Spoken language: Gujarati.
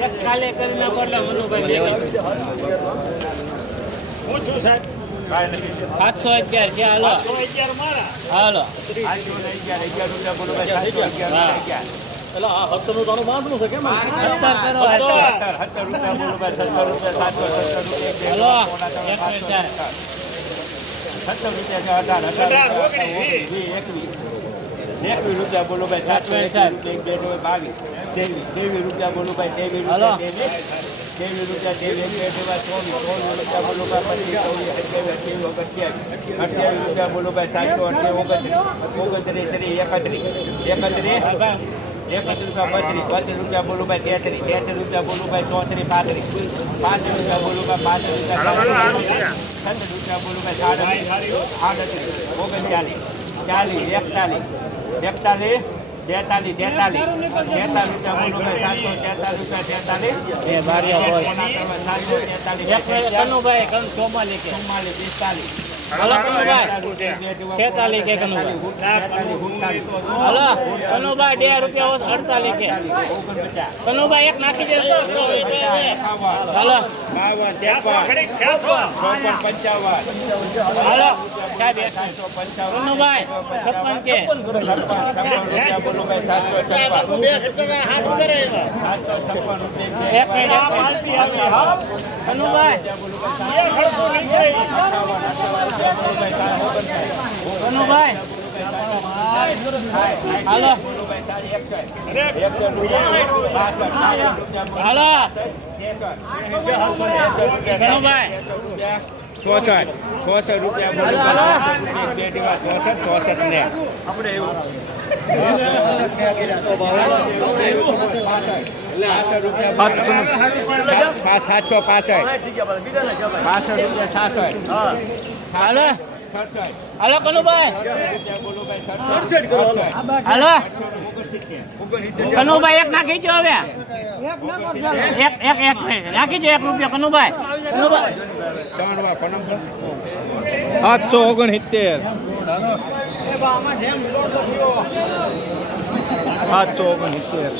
એક કાલે કરી નાખો એટલે મનુભાઈ સાતસો અગિયાર છે હાલો. હાલો. સત્તર કરો હાલો છે મિનિટ અઢાર એકવીસ. રૂપિયા બોલો ભાઈ સાતસો એક બે બે બાવીસ ત્રેવીસ ત્રેવીસ રૂપિયા બોલો ભાઈ ત્રેવીસ હાલો. રૂપિયા ત્રેવીસ ત્રેવીસ રૂપિયા ત્રેવીસ એક બે બે ચોવીસ ચોવીસ રૂપિયા બોલો ભાઈ પચીસ ચોવીસ અઠ્યાવીસ અઠ્યાવીસ અઠ્યાવીસ અઠ્યાવીસ રૂપિયા બોલો ભાઈ સાતસો અઠ્યાવીસ ઓગણત્રીસ ઓગણત્રીસ ત્રીસ એકત્રીસ એકત્રીસ એકત્રીસ રૂપિયા બત્રીસ બત્રીસ રૂપિયા બોલું ભાઈ તેત્રીસ તેત્રીસ રૂપિયા બોલું ભાઈ ચોત્રીસ પાંત્રીસ પાંત્રીસ રૂપિયા બોલું ભાઈ પાંત્રીસ રૂપિયા છત્રીસ રૂપિયા બોલું ભાઈ સાડત્રીસ આડત્રીસ ઓગણચાલીસ ચાલીસ એકતાલીસ. એકતાલીસ તેતાલીસ તેતાલીસ તેતાલીસ રૂપિયા સાતસો તેતાલીસ રૂપિયા તેતાલીસ. કનુભાઈ કન ચોમાલી પિસ્તાલીસ કનુભાઈ. એક નાખી દે. હાલો. પંચાવન. હાલો. સાહેબ એક પંચાવન કનુભાઈ છપ્પન કે. એક મિનિટ કનુભાઈ હાલો. હાલો. કનુભાઈ ચોસઠ ચોસઠ રૂપિયા બોલો. બે દીવા ચોસઠ ચોસઠ ને. પાંચ સાતસો પાસઠ. પાસઠ રૂપિયા સાસઠ. હાલો. હાલો કનુભાઈ. બોલો હાલો. કનુભાઈ એક નાખી દો હવે. એક એક એક. નાખી દો એક રૂપિયા કનુભાઈ. કનુભાઈ તમારો આ સાતસો ઓગણસિત્તેર સાતસો ઓગણસિત્તેર.